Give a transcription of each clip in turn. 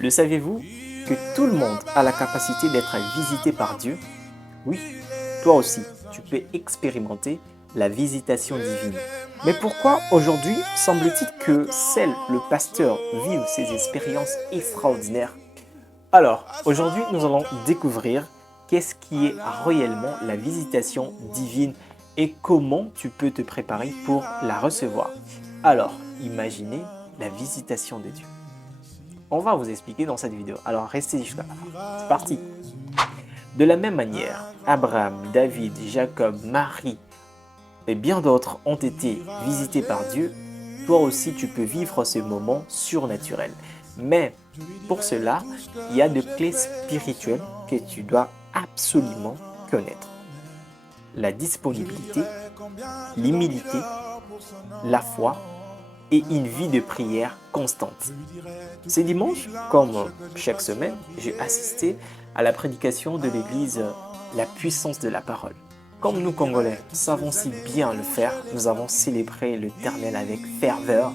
Le saviez-vous que tout le monde a la capacité d'être visité par Dieu? Oui, toi aussi, tu peux expérimenter la visitation divine. Mais pourquoi aujourd'hui semble-t-il que seul le pasteur vive ces expériences extraordinaires? Alors, aujourd'hui, nous allons découvrir qu'est-ce qui est réellement la visitation divine et comment tu peux te préparer pour la recevoir. Alors, imaginez la visitation de Dieu. On va vous expliquer dans cette vidéo. Alors, restez jusqu'à la fin. C'est parti! De la même manière, Abraham, David, Jacob, Marie et bien d'autres ont été visités par Dieu. Toi aussi, tu peux vivre ce moment surnaturel. Mais pour cela, il y a des clés spirituelles que tu dois absolument connaître. La disponibilité, l'humilité, la foi et une vie de prière constante. Ce dimanche, comme chaque semaine, j'ai assisté à la prédication de l'église La puissance de la parole. Comme nous Congolais savons si bien le faire, nous avons célébré l'Éternel avec ferveur.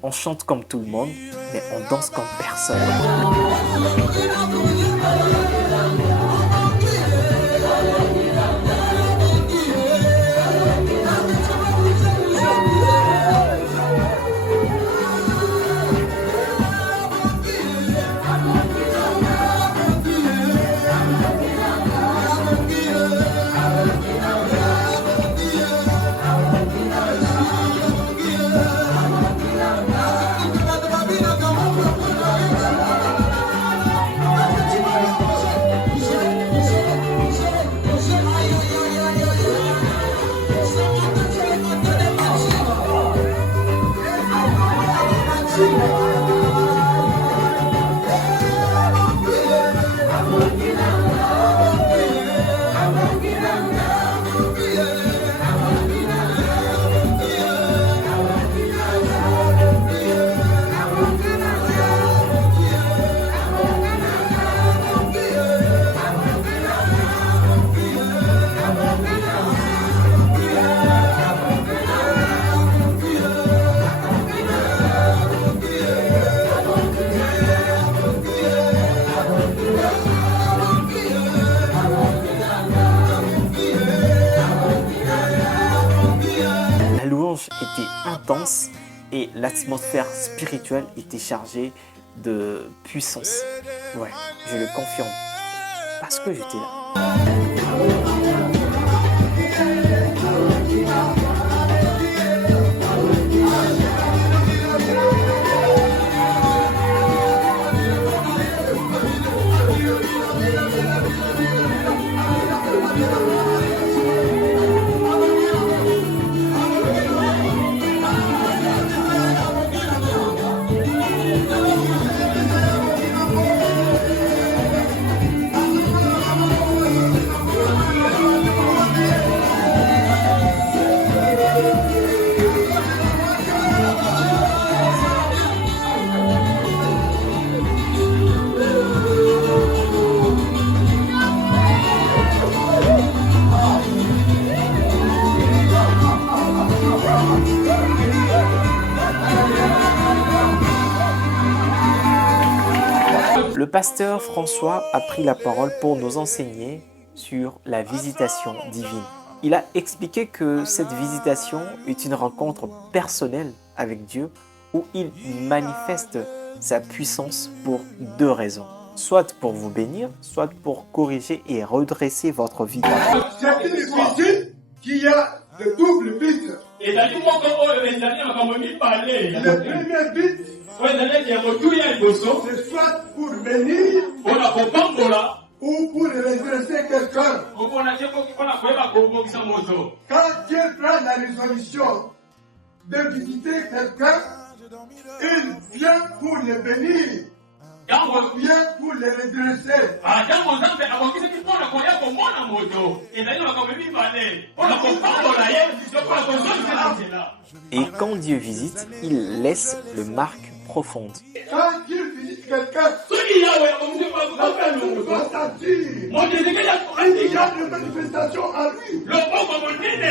On chante comme tout le monde, mais on danse comme personne. La louange était intense et l'atmosphère spirituelle était chargée de puissance. Ouais, je le confirme. Parce que j'étais là. Le pasteur François a pris la parole pour nous enseigner sur la visitation divine. Il a expliqué que cette visitation est une rencontre personnelle avec Dieu où il manifeste sa puissance pour deux raisons. Soit pour vous bénir, soit pour corriger et redresser votre vie. C'est une visite qui a de double but. Et le premier but, c'est soit pour bénir ou pour redresser quelqu'un. Quand Dieu prend la résolution de visiter quelqu'un, il vient pour le bénir. Il vient pour le redresser. Et quand Dieu visite, il laisse le marque profonde. Quand Dieu visite quelqu'un, il va sentir. Il y a une manifestation à lui. Il y a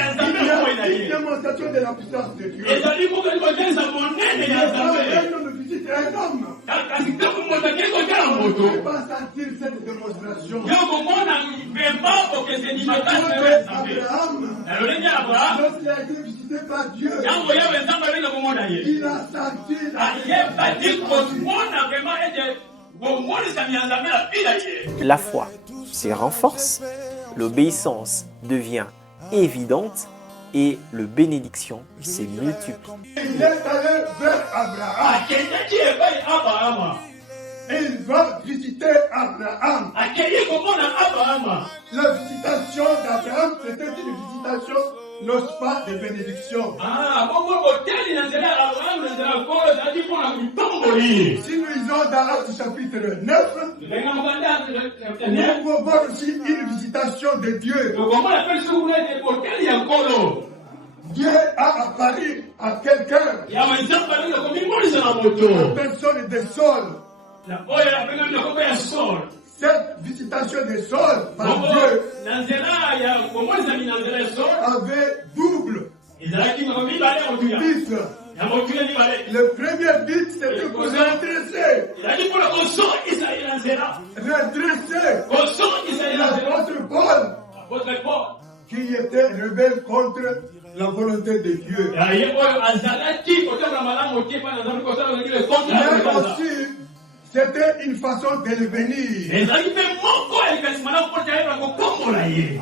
une démonstration de la puissance de Dieu. Et quand on visite un homme, on ne peut pas sentir cette démonstration. Abraham, lorsqu'il a été visité par Dieu, il a senti la foi se renforce, l'obéissance devient évidente et le bénédiction se multiplie. Il est allé vers Abraham. Il va visiter Abraham. La visitation d'Abraham, c'était une visitation, n'ose pas de bénédiction. Si nous lisons dans Actes chapitre 9, nous pouvons voir aussi une visitation de Dieu. Dieu a apparu à quelqu'un, la personne de Saul. Cette visitation de Saul par Dieu avait double but. Le premier but, c'était pour redresser. Redresser l'apôtre Paul, qui était rebelle contre la volonté de Dieu. Mais aussi, c'était une façon de le bénir.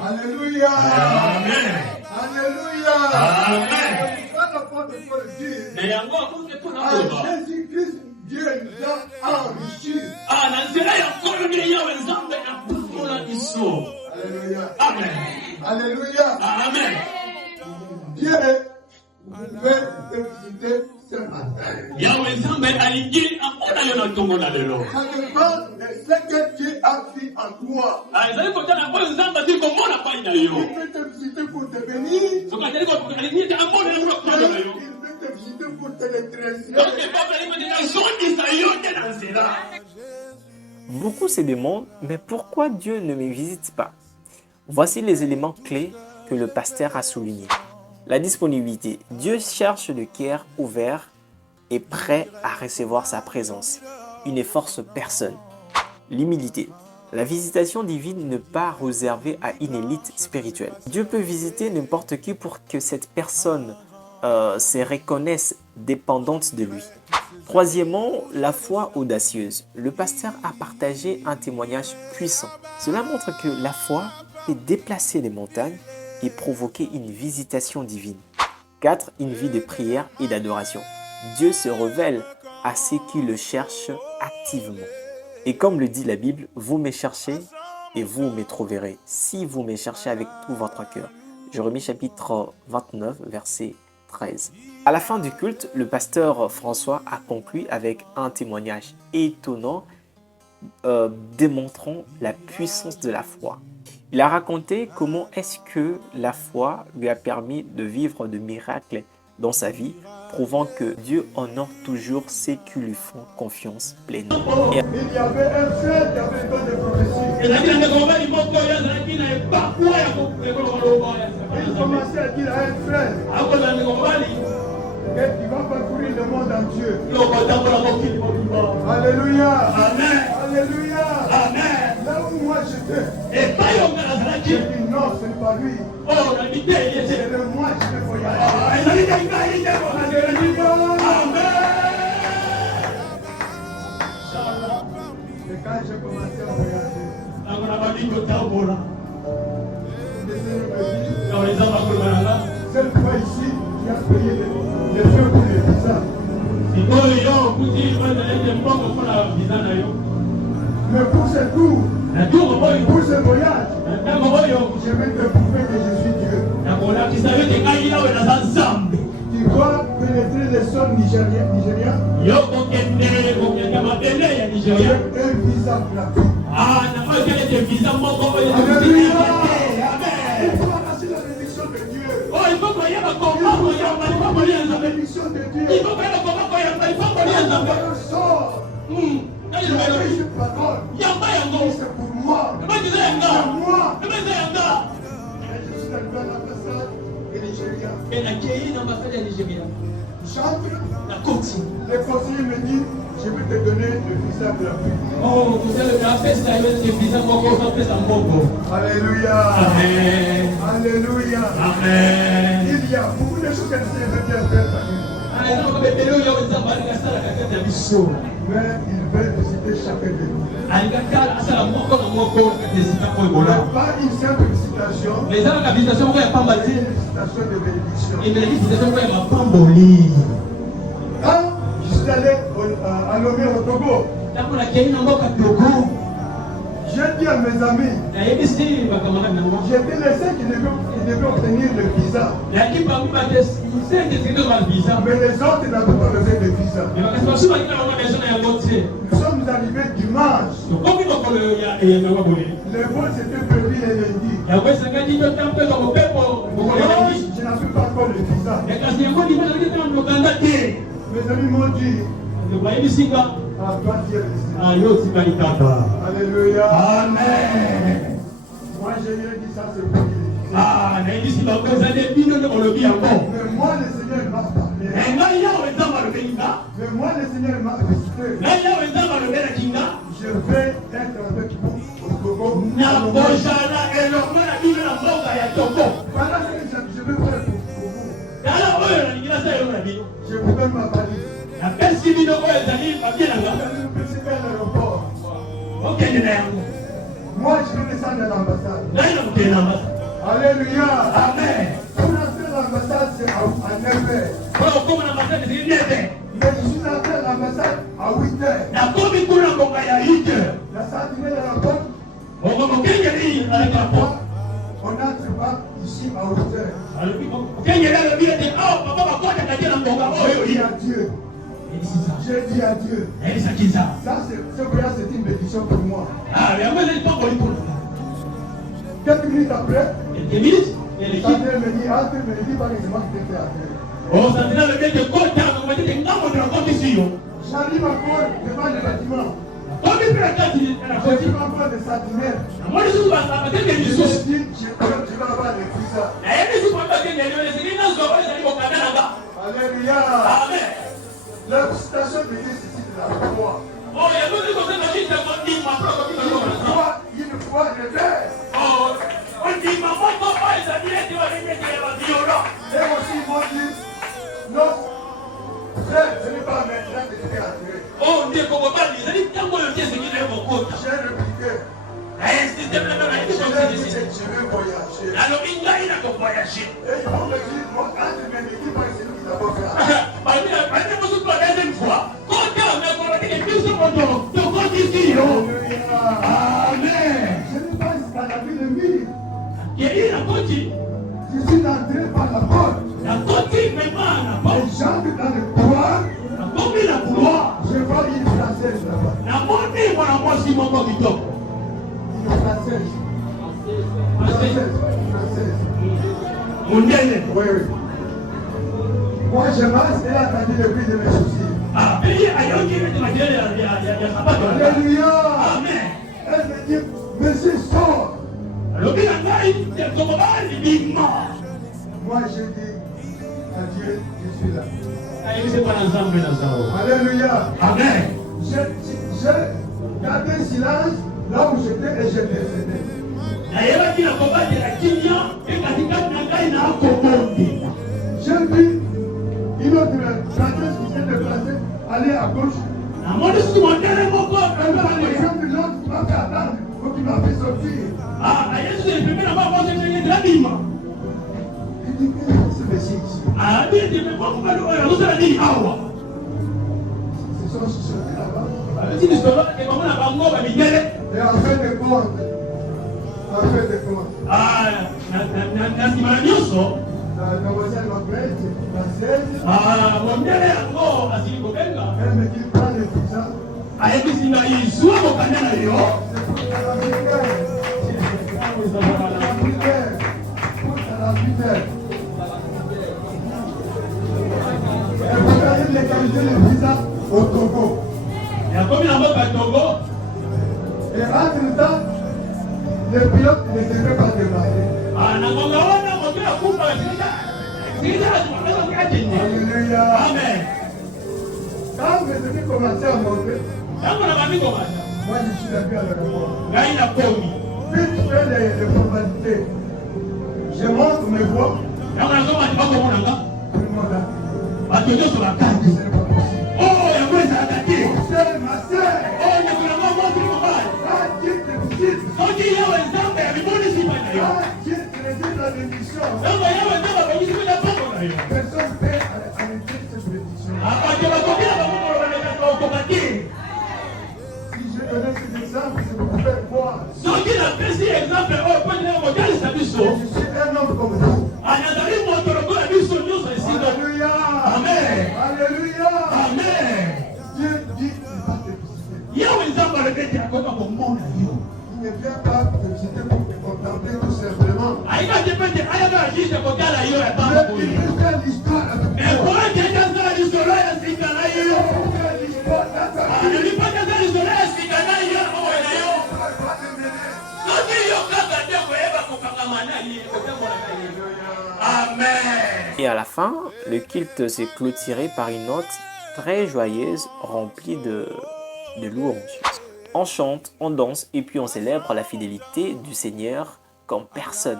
Alléluia. Amen. Alléluia. Amen. Quand l'apôtre Paul dit, à Jésus-Christ, Dieu nous a enrichis. Alléluia. Amen. Alléluia. Amen. Dieu pouvait te visiter ce matin. Ça dépend de ce que Dieu a fait en toi. Il peut te visiter pour te bénir. Il peut te visiter pour te redresser. Beaucoup se demandent, mais pourquoi Dieu ne me visite pas? Voici les éléments clés que le pasteur a soulignés. La disponibilité. Dieu cherche le cœur ouvert et prêt à recevoir sa présence. Il ne force personne. L'humilité. La visitation divine n'est pas réservée à une élite spirituelle. Dieu peut visiter n'importe qui pour que cette personne se reconnaisse dépendante de lui. Troisièmement, la foi audacieuse. Le pasteur a partagé un témoignage puissant. Cela montre que la foi peut déplacer les montagnes et provoquer une visitation divine. 4. Une vie de prière et d'adoration. Dieu se révèle à ceux qui le cherchent activement. Et comme le dit la Bible, vous me cherchez et vous me trouverez, si vous me cherchez avec tout votre cœur. Jérémie chapitre 29, verset 13. À la fin du culte, le pasteur François a conclu avec un témoignage étonnant démontrant la puissance de la foi. Il a raconté comment est-ce que la foi lui a permis de vivre de miracles dans sa vie, prouvant que Dieu honore toujours ceux qui lui font confiance pleinement. Il y avait un frère qui avait pas de prophétie. Il commençait à dire à un frère qu'il va parcourir le monde entier. Alléluia. Amen. Alléluia. Amen. Là où moi j'étais, Et pas j'ai dit non, ce n'est pas lui. Oh, la vérité, il est C'est le moi qui vais voyager. Amen. Et quand j'ai commencé à voyager, On a pas dit que t'as un bon là. le Seigneur me dit, Dans les arbres que l'on a. cette fois ici, tu as payé les feux pour les visas. Mais pour ce tour, pour ce voyage, je vais te prouver que je suis Dieu. Tu dois pénétrer les sols nigériens avec un visa gratuit. Il faut annoncer la bénédiction de Dieu. La bénédiction de Dieu. La parole sort. Il y a une parole. C'est pour moi. C'est moi. Et je suis arrivé à l'ambassade du Nigeria. J'entre. Le conseiller me dit, je vais te donner le visa gratuit. Alléluia. Alléluia. Il y a beaucoup de choses que le Seigneur veut bien faire. Mais il veut visiter chacun de nous. Il n'y a pas une simple visitation. Mais une visitation de bénédiction. Quand je suis allé à Lomé au Togo, j'ai dit à mes amis, j'étais le seul qui devait obtenir le visa. Mais les autres n'avaient pas besoin de visa. Nous sommes arrivés dimanche. Le vol s'était prévu le lundi. Je n'avais pas encore le visa. Mes amis m'ont dit, ah, toi tu es ici. Alléluia. Amen. Moi je lui ai dit ça, c'est pour lui. Ah, mais moi le Seigneur m'a parlé. Mais moi le Seigneur m'a visité. Je vais être avec vous au Togo. Voilà ce que je vais faire pour vous. Je vous donne ma valise. Je vais vous précéder à l'aéroport. Moi je vais descendre à l'ambassade. Alléluia. Amen. Pour entrer à l'ambassade, c'est à 9h. Mais je suis entré à l'ambassade à 8h. La sentinelle à la porte. On n'entre pas ici à 8h. J'ai dit à Dieu. J'ai dit à Dieu. Ça, ce voyage, c'est une bénédiction pour moi. Quelques minutes après, la sentinelle me dit, entre, me dit pas que c'est moi qui t'ai fait entrer. J'arrive encore devant le bâtiment. Je dis encore de sentinelle. Je me suis dit, je vais avoir le visa. Alléluia. La citation de Dieu, c'est la foi. Une foi révèle. Et aussi, ils m'ont dit, non, frère, ce n'est pas maintenant que je vais entrer. J'ai répliqué. Je vais voyager. Et ils vont me dire, moi, quand je me dis, moi, c'est nous qui l'avons fait. Amen. Je n'ai pas escalavé le mur. Je Je suis entré par la porte. Et j'entre dans le couloir. Je vois une Française là-bas. Une Française. Oui, oui. Moi, je marche et elle a attendu le prix de mes soucis. Alléluia. Elle me dit, monsieur, sors. Moi, je dis à Dieu, je suis là. Alléluia. Amen. J'ai gardé silence là où j'étais et j'ai décédé. J'ai vu une autre chanteuse qui s'est déplacée, aller à gauche. namoni soki mondele moko L'autre qui m'a fait attendre, ou qui m'a fait sortir. yesu epembe na bango ezengedela bima Il dit que ce monsieur ici, abideme mokobali oyo azosala nini awa ce sont sortis là-bas. babeti lisolo ebango na bango bamindele Et en fin de compte, na nsima na nyonso la demoiselle m'appelle, la scène, mondele yango asili kobenga elle me dit prends le visa. ayebisi ngai zwa mokanda na yo C'est pour la militaire. La militaire. Pour la militaire. Elle peut légaliser le visa au Togo. yakomi na mboka Togo Et entre-temps, le pilote ne devait pas démarrer. na ngonga wana moto ya kufa sikiliza Alléluia. amen Quand mes amis commençaient à monter, yango na bami komata moi je suis arrivé à l'aéroport. ngai nakomi Vite fait les formalités. Je montre mes voix, yango nazomati bakomonanga tout le monde a bato nyonso dit bakati ce n'est pas possible. oyo yango ezalaka te Ma sœur, oyo ndeko yango mwasi mobali quand Dieu te visite, soki yawe nzambe abimonisi pai na yo quand Dieu te réduit la bénédiction, ntango yawe nzambe abongisi pai na poko na yo personne ne peut arrêter cette bénédiction. bato bakoki na bango kolobelekaka okoka te Si je donnais cet exemple, c'est pour vous faire voir. soki napesi exemple oyo mpo ndenge kotalisa biso Je suis un homme comme vous. nazali moto lokola biso nyonso esika Alléluia. Amen. Alléluia. amen Dieu dit qu'il va te visiter. yawe nzambe alobi ete akoka komona yo Il ne vient pas te visiter pour te contempler tout simplement. ayika te mpe te ayaka juste kotala yo ya pamba Mais boye il veut faire l'histoire avec mais toi. po ete ezazala lisolo ya sika na Il yo veut faire l'histoire dans ta vie. alobi mpo ete eza lisolo ya sika na yo oyo na yo Ça va te mener. soki yo kaka nde koyeba kokangama na ye kotambolaka ye amen Et à la fin, le culte s'est clôturé par une note très joyeuse remplie de louanges. On chante, on danse et puis on célèbre la fidélité du Seigneur comme personne.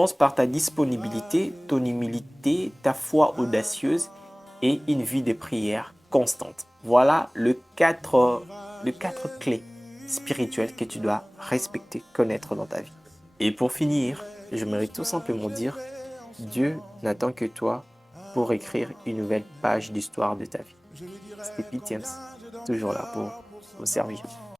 commence par ta disponibilité, ton humilité, ta foi audacieuse et une vie de prière constante. Voilà les quatre clés spirituelles que tu dois respecter, connaître dans ta vie. Et pour finir, j'aimerais tout simplement dire, Dieu n'attend que toi pour écrire une nouvelle page d'histoire de ta vie. C'était Pitiams, toujours là pour vous servir.